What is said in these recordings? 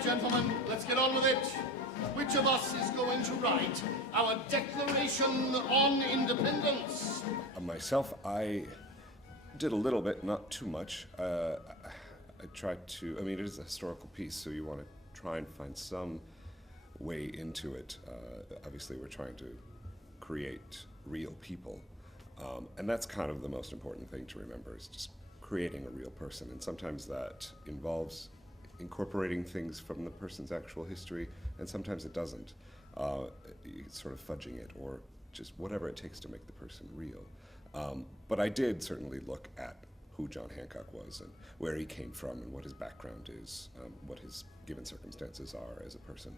right, gentlemen, let's get on with it. Which of us is going to write our Declaration on Independence? Myself, I did a little bit, not too much. I tried to, I mean, it is a historical piece, so you want to try and find some way into it. Obviously, we're trying to create real people. And that's kind of the most important thing to remember, is just creating a real person. And sometimes that involves incorporating things from the person's actual history, and sometimes it doesn't. Sort of fudging it, or just whatever it takes to make the person real. But I did certainly look at who John Hancock was and where he came from and what his background is, what his given circumstances are as a person.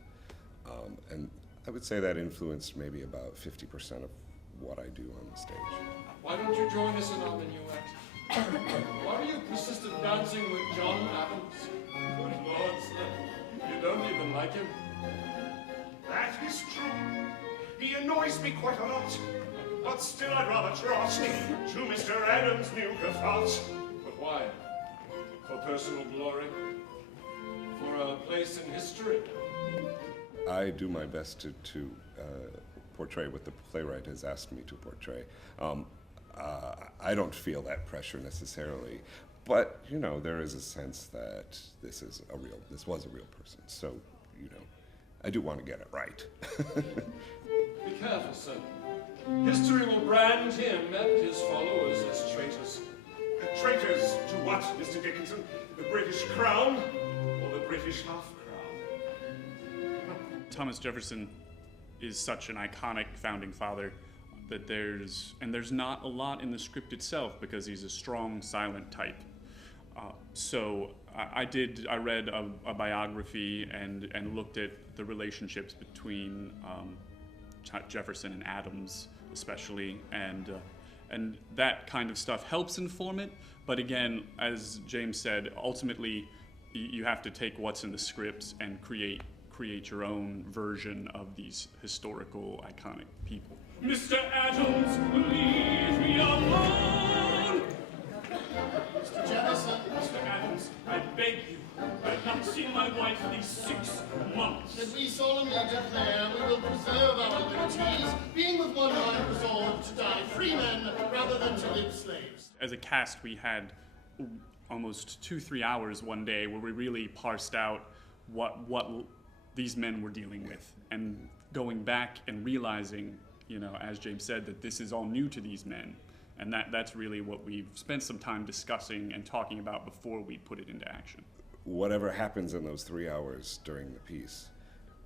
And I would say that influenced maybe about 50% of what I do on the stage. Why don't you join us in our minuet? Why are you persistent dancing with John Adams? Good Lord, sir, you don't even like him. That is true. He annoys me quite a lot. But still I'd rather trust to Mr. Adams' new thoughts. But why? For personal glory? For a place in history? I do my best to portray what the playwright has asked me to portray. I don't feel that pressure necessarily, but you know, there is a sense that this was a real person. So, you know, I do want to get it right. Be careful, sir. History will brand him and his followers as traitors. Traitors to what, Mr. Dickinson? The British crown or the British half-crown? Thomas Jefferson is such an iconic founding father that there's not a lot in the script itself because he's a strong, silent type. So I read a biography and looked at the relationships between Jefferson and Adams, especially, and that kind of stuff helps inform it. But again, as James said, ultimately you have to take what's in the scripts and create your own version of these historical, iconic people. Mr. Adams, leave me alone! Mr. Jefferson. Mr. Adams, I beg you. I've not seen my wife these 6 months. That we solemnly declare we will preserve our liberties, being with one mind resolved to die free men rather than to live slaves. As a cast, we had almost 2-3 hours one day where we really parsed out what these men were dealing with, and going back and realizing, you know, as James said, that this is all new to these men. And that's really what we've spent some time discussing and talking about before we put it into action. Whatever happens in those 3 hours during the piece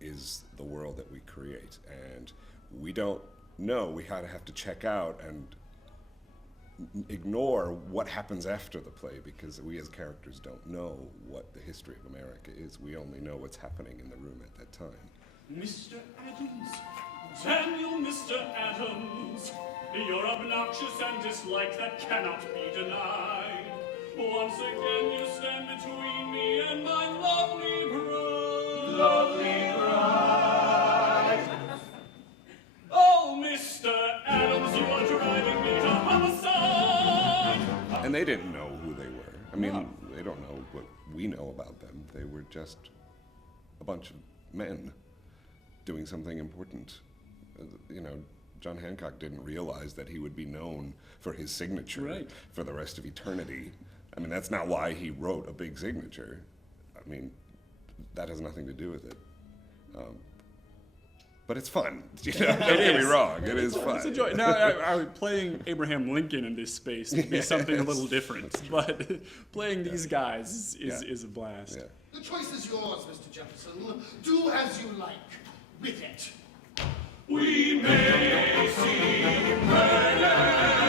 is the world that we create. And we don't know. We have to check out and ignore what happens after the play, because we as characters don't know what the history of America is. We only know what's happening in the room at that time. Mr. Adams, Daniel, Mr. Adams, you're obnoxious and dislike that cannot be denied. Once again you stand between me and my lovely bride. Lovely bride. Oh, Mr. Adams, you are driving me to homicide. And they didn't know who they were. I mean, they don't know what we know about them. They were just a bunch of men doing something important. You know, John Hancock didn't realize that he would be known for his signature for the rest of eternity. I mean, that's not why he wrote a big signature. I mean, that has nothing to do with it. But it's fun. You know? Don't get me wrong. It is fun. It's a joy. Now, playing Abraham Lincoln in this space would be something a little different. But playing these guys is a blast. Yeah. The choice is yours, Mr. Jefferson. Do as you like with it. We may see murder.